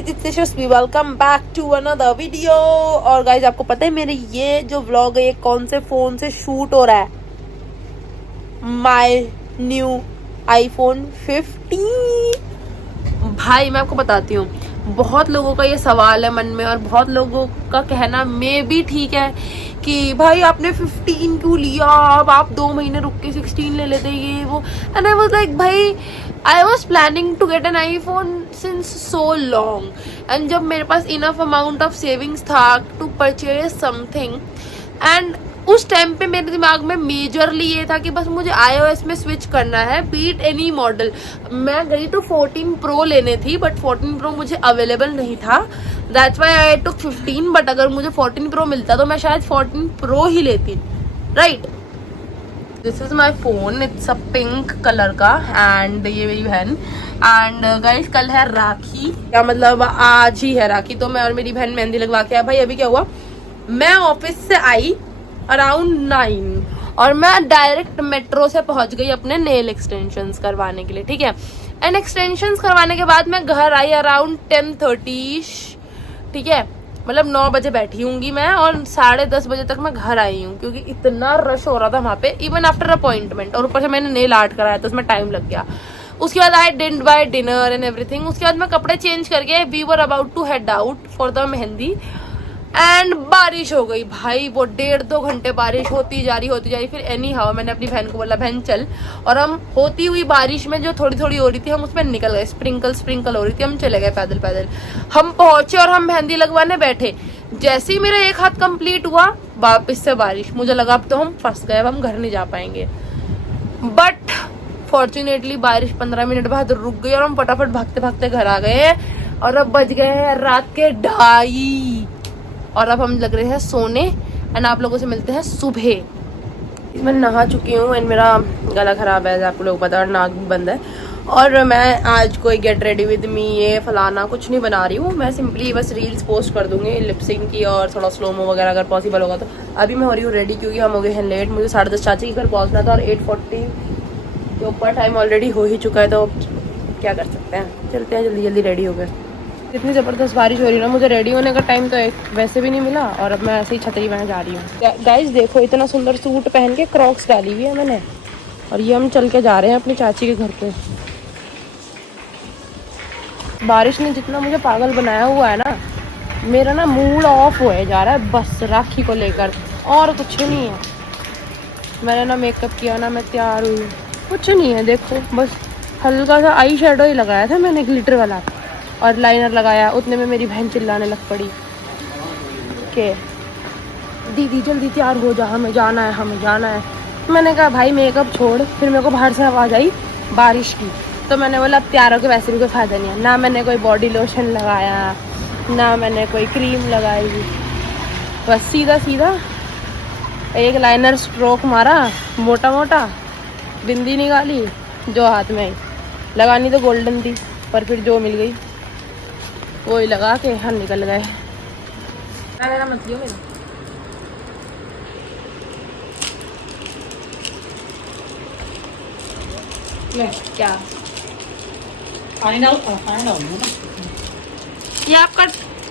Guys, it's Yashasvi, welcome back to another video. और guys, आपको पता है मेरे ये जो व्लॉग है ये कौन से फोन से शूट हो रहा है? My new iPhone 15। भाई मैं आपको बताती हूँ, बहुत लोगों का ये सवाल है मन में और बहुत लोगों का कहना में भी ठीक है कि भाई आपने 15 क्यों लिया, अब आप 2 महीने रुक के 16 ले लेते ये वो। एंड आई वाज लाइक, भाई I was planning to get an iPhone since so long, and जब मेरे पास इनफ अमाउंट ऑफ सेविंग्स था टू परचेज समथिंग, एंड उस टाइम पे मेरे दिमाग में मेजरली ये था कि बस मुझे iOS में स्विच करना है, बीट एनी मॉडल। मैं गई तो 14 Pro लेने थी, बट 14 Pro मुझे अवेलेबल नहीं था, that's why I took 15। But अगर मुझे 14 Pro मिलता तो मैं शायद 14 Pro ही लेती, right. This is my phone, it's a pink colour का, एंड ये मेरी बहन। एंड गाइस, कल है राखी, क्या मतलब आज ही है राखी, तो मैं और मेरी बहन मेहंदी लगवा के आए। भाई अभी क्या हुआ, मैं ऑफिस से आई अराउंड 9 और मैं डायरेक्ट मेट्रो से पहुंच गई अपने नेल एक्सटेंशंस करवाने के लिए, ठीक है। एंड एक्सटेंशंस करवाने के बाद मैं घर आई अराउंड 10:30, ठीक है, मतलब 9 बजे बैठी हूँगी मैं और 10:30 बजे तक मैं घर आई हूँ, क्योंकि इतना रश हो रहा था वहाँ पे, इवन आफ्टर अपॉइंटमेंट। और ऊपर से मैंने नेल आर्ट कराया तो उसमें टाइम लग गया। उसके बाद I didn't buy dinner and everything. उसके बाद मैं कपड़े चेंज करके we were about to head out for the mehndi, and बारिश हो गई। भाई वो 1.5-2 घंटे बारिश होती जा रही। फिर एनी हाउ मैंने अपनी बहन को बोला, बहन चल, और हम होती हुई बारिश में जो थोड़ी थोड़ी हो रही थी हम उसमें निकल गए, स्प्रिंकल हो रही थी, हम चले गए पैदल पैदल। हम पहुंचे और हम मेहंदी लगवाने बैठे, जैसे ही मेरा एक हाथ कंप्लीट हुआ वापस से बारिश। मुझे लगा अब तो हम फंस गए, अब हम घर नहीं जा पाएंगे, बट फॉर्चुनेटली बारिश 15 मिनट बाद रुक गई और हम फटाफट भागते भागते घर आ गए हैं। और अब बज गए हैं रात के 2:30 और अब हम लग रहे हैं सोने, एंड आप लोगों से मिलते हैं सुबह। मैं नहा चुकी हूँ एंड मेरा गला ख़राब है, आपको लोग पता, और नाक भी बंद है। और मैं आज कोई गेट रेडी विद मी ये फलाना कुछ नहीं बना रही हूँ, मैं सिंपली बस रील्स पोस्ट कर दूँगी लिपसिंग की और थोड़ा स्लोमो वगैरह अगर पॉसिबल होगा तो। अभी मैं हो रही हूँ रेडी, क्योंकि हम हो गए हैं लेट। मुझे 10:30 चाची के घर पहुँचना था और 8:40 के ऊपर टाइम ऑलरेडी हो ही चुका है, तो क्या कर सकते हैं, चलते हैं जल्दी जल्दी रेडी हो गए। इतनी ज़बरदस्त बारिश हो रही है ना, मुझे रेडी होने का टाइम तो एक वैसे भी नहीं मिला, और अब मैं ऐसे ही छतरी में जा रही हूँ। गाइस देखो, इतना सुंदर सूट पहन के क्रॉक्स डाली हुई है मैंने, और ये हम चल के जा रहे हैं अपनी चाची के घर पे। बारिश ने जितना मुझे पागल बनाया हुआ है ना, मेरा ना मूड ऑफ होए जा रहा है बस राखी को लेकर, और कुछ नहीं है। मैंने ना मेकअप किया ना मैं तैयार हुई, कुछ नहीं है। देखो बस हल्का सा आई शेडो ही लगाया था मैंने, ग्लिटर वाला, और लाइनर लगाया। उतने में मेरी बहन चिल्लाने लग पड़ी कि दीदी जल्दी तैयार हो जा, हमें जाना है। मैंने कहा भाई मेकअप छोड़। फिर मेरे को बाहर से आवाज़ आई बारिश की, तो मैंने बोला अब तैयार होकर वैसे भी कोई फ़ायदा नहीं है। ना मैंने कोई बॉडी लोशन लगाया, ना मैंने कोई क्रीम लगाई, बस सीधा एक लाइनर स्ट्रोक मारा मोटा, बिंदी निकाली जो हाथ में आई। लगानी तो गोल्डन थी, पर फिर जो मिल गई वही लगा के हम निकल गए। मत लियो मेरा। क्या ये आपका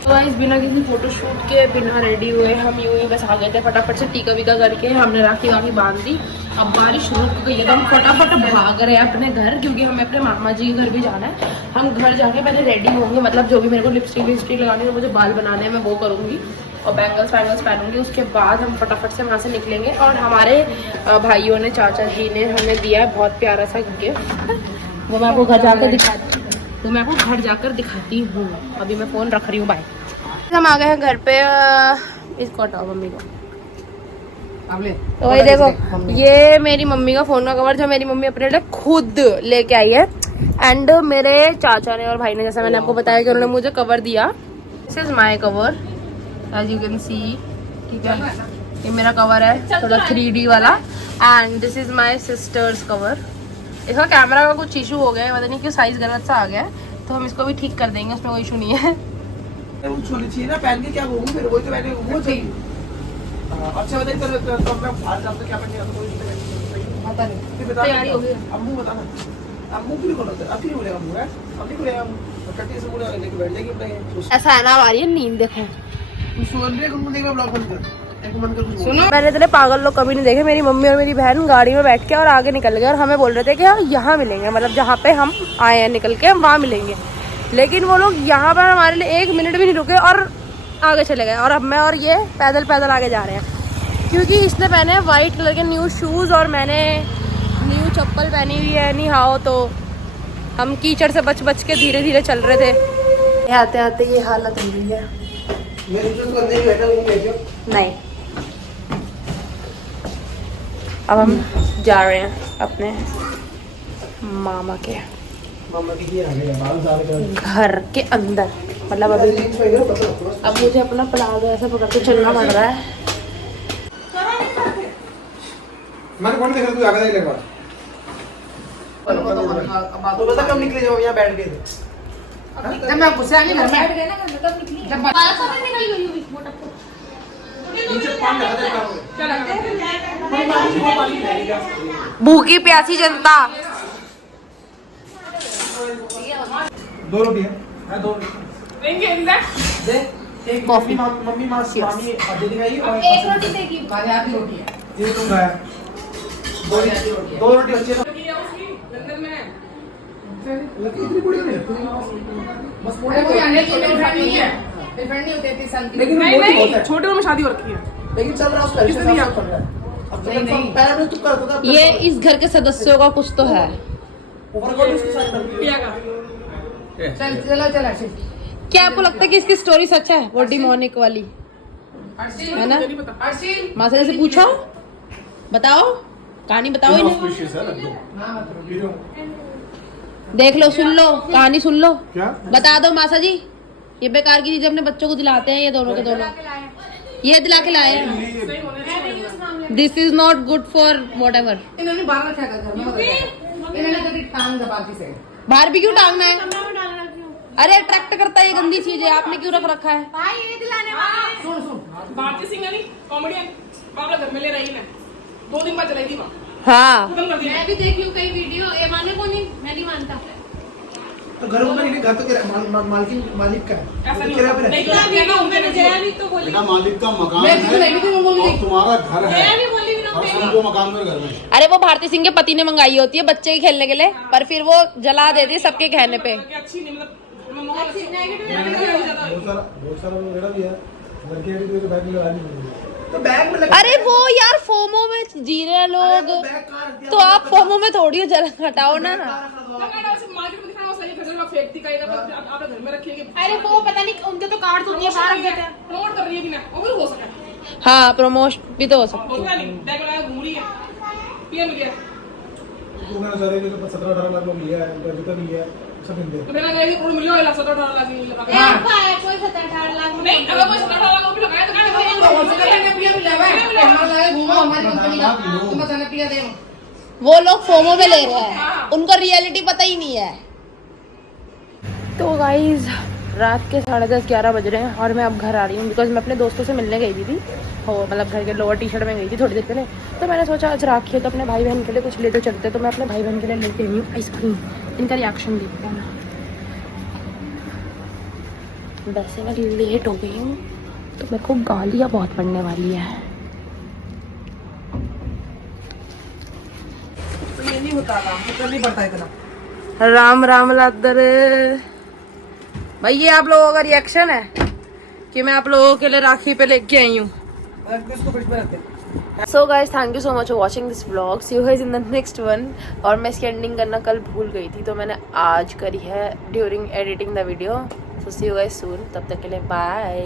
गाइस, बिना किसी फोटोशूट के, बिना रेडी हुए हम यूं ही बस आ गए थे। फटाफट से टीका वीका करके हमने राखी वाखी बांध दी। अब बारिश रुक गई है तो हम फटाफट भाग रहे हैं अपने घर, क्योंकि हमें अपने मामा जी के घर भी जाना है। हम घर जाके पहले रेडी होंगे, मतलब जो भी मेरे को लिपस्टिक विपस्टिक लगानी है, मुझे बाल बनाने हैं, मैं वो करूँगी और बैंगल्स पहनूंगी। उसके बाद हम फटाफट से वहाँ से निकलेंगे। और हमारे भाइयों ने, चाचा जी ने हमें दिया है बहुत प्यारा सा गिफ्ट, वो मैं आपको घर जाकर दिखाती हूँ। अभी मैं फ़ोन रख रही हूँ, बाय। हम आ गए हैं घर पे, इसको हटाओ मम्मी को। तो भाई देखो, ये मेरी मम्मी का फ़ोन का कवर जो मेरी मम्मी अपने लिए खुद लेके आई है, एंड मेरे चाचा ने और भाई ने, जैसा मैंने आपको बताया कि उन्होंने मुझे कवर दिया। This is my cover, as you can see, ठीक है, ये मेरा कवर है थोड़ा 3D वाला। And this is my sister's cover. इसका कैमरा का कुछ इशू हो गया है, पता नहीं क्यों साइज गलत सा आ गया है, तो हम इसको भी ठीक कर देंगे, उसमें कोई इशू नहीं है। चाहिए ना पहन के, क्या घूमूं फिर वही तो मैंने वो चाहिए। अच्छा बताइए तो मैं बाहर जाता क्या पहन के पता नहीं, तैयारी हो गई। अम्मू बताना, अम्मू क्यों बोला था, अभी बोलेगा अम्मू है, अभी बोलेगा अम्मू। टट्टी से पूरा लेके बैठ जाएगी अपना ये ऐसा है ना, हमारी नींद देखो। सुन रहे तुमको देखा ब्लॉग बंद कर एक मन कर सुनो, मैंने इतने पागल लोग कभी नहीं देखे। मेरी मम्मी और मेरी बहन गाड़ी में बैठ के और आगे निकल गए और हमें बोल रहे थे कि हाँ यहाँ मिलेंगे, मतलब जहाँ पे हम आए हैं निकल के हम वहाँ मिलेंगे। लेकिन वो लोग यहाँ पर हमारे लिए 1 मिनट भी नहीं रुके और आगे चले गए। और अब मैं और ये पैदल पैदल आगे जा रहे हैं क्योंकि इसने पहने हैं वाइट कलर के न्यू शूज़ और मैंने न्यू चप्पल पहनी हुई है। नहीं हाओ तो हम कीचड़ से बच बच के धीरे धीरे चल रहे थे। आते आते ये हालत हो गई है। मेरे जो करने भी बैठा वो भेजो नहीं, अब हम जा रहे हैं अपने मामा के मामा की आ गया बाल साल का घर के अंदर। मतलब अभी अब मुझे अपना प्लाजो ऐसा पकड़ के चलना पड़ रहा है। मैंने कौन देख रहा तू आगे लगा तो बता कब निकले जब यहाँ बैठ गए थे जब मैं गुस्से आ गई घर में बैठ गए ना घर में, तब निकली। जब बारह सौ में निकल गई हुई मोटा को। नीचे पानी लगा दे भूखी प्यासी जनता। 2 रोटी है 2 दे एक कॉफी। मम्मी मामी दे दिखाई और एक रोटी देगी। बाजार की रोटी है ये तुम खाया 2 रोटी बच्चे लकी इतनी बड़ी नहीं बस अरे कोई आने की फ्रेंड नहीं है, मेरी फ्रेंड नहीं होती 30 साल की। लेकिन नहीं छोटे में शादी हो रखी है। लेकिन चल रहा उसका किसने दिया? चल रहा है अब तो कंफर्म पहले में तू करता था ये इस घर के सदस्यों का कुछ तो है। ओवरकोट उसके साथ कर पिया का चल चलो चल अर्शिल क्या आपको लगता है कि इसकी स्टोरी सच है, वो डिमोनिक वाली अर्शिल है ना? नहीं पता। अर्शिल मासा से पूछो, बताओ कहानी बताओ इन्हें। हां मत देख लो, सुन लो, कहानी सुन लो, क्या बता दो मासा जी। ये बेकार की चीज अपने बच्चों को दिलाते हैं ये दोनों के दोनों। ये दिला के लाए हैं। सही होने this is not good for what ever. इन्होंने बाहर रखा था घर में मत इन्होंने कभी टांग दबा के से बाहर भी क्यों टांगना है? अरे अट्रैक्ट करता है, ये गंदी चीज है, आपने क्यों रख रखा है? भाई ये दिलाने वाले। सुन सुन भारतीय सिंह नहीं कॉमेडियन बाबा घर में ले रही है 2 दिन बाद चलेगी वहाँ हाँ, खत्म कर दिया। मैं भी देखी हूँ कई वीडियो, ये माने को नहीं, मैं नहीं मानता। तो घर में नहीं घर तो किराया मालिक का है ऐसा नहीं किराया पे होता। नहीं, रहता है। तो आप मैंने जया भी तो बोली। बेटा मालिक का मकान मैं है किसी नहीं भी बोल और तुम्हारा घर है जया भी बोली भी ना और तुमको मकान में घर में अरे वो भारती सिंह के पति ने मंगाई होती है बच्चे के खेलने के लिए, पर फिर वो जला देती है सबके कहने पे। कि अच्छी नहीं मतलब माहौल अच्छी बहुत सारा लोग रेड़ा भी है लड़के भी तो बैग में लगा दी तो बैग में लगा अरे वो यार फोमो में जी रहे हैं लोग, बैग कहाँ रख दिया? तो आप फोमो में थोड़ी हो, जला हटाओ ना। लगा ऐसे मार्केट में दिखाना सही घर में फेंकती का इधर आप घर में रखिए अरे वो पता नहीं उनके तो कार्ड होती है बाहर देते हैं। प्रमोट कर रही है कि ना वो भी हो सकता है। हाँ, प्रमोशन भी तो हो सकती होता नहीं बैग लगाया घूम रही है पिया मिल गया तूने सारे जो 17-18 लाख लोग लिया है उनका जितना भी लिया है सब इनके तो मेरा गया करोड़ मिलियो 17-18 लाख नहीं लगा ए, आपका है कोई 17-18 लाख नहीं अगर कोई 17-18 लाख भी लगाया तो क्या हो सके मैंने पिया मिला है हमारा लगा घूमो हमारी कंपनी का तुम बताना पिया दे वो लोग फोमो में ले रहे हैं, उनको रियलिटी पता ही नहीं है। तो गाइज रात के 10:30-11 बज रहे हैं और मैं अब घर आ रही हूँ बिकॉज मैं अपने दोस्तों से मिलने गई थी और मतलब घर के लोअर टी शर्ट में गई थी थोड़ी देर पहले। तो मैंने सोचा आज राखी है तो अपने भाई बहन के लिए कुछ ले तो चलते, तो मैं अपने भाई बहन के लिए लेके आई हूँ आइसक्रीम। इनका रिएक्शन देखते हैं। वैसे मैं लेट हो गई हूँ तो मेरे को गालियाँ बहुत पड़ने वाली है। तो ये नहीं होता था मतलब नहीं पड़ता इतना राम राम लादर भाई, ये आप लोगों का रिएक्शन है कि मैं आप लोगों के लिए राखी पे लेके आई हूँ। इसको फ्रिज में रखते हैं so guys thank you so much for watching this vlog. See you guys in the next one. और मैं इसकी एंडिंग करना कल भूल गई थी तो मैंने आज करी है during editing the video. So see you guys soon, तब तक के लिए बाय।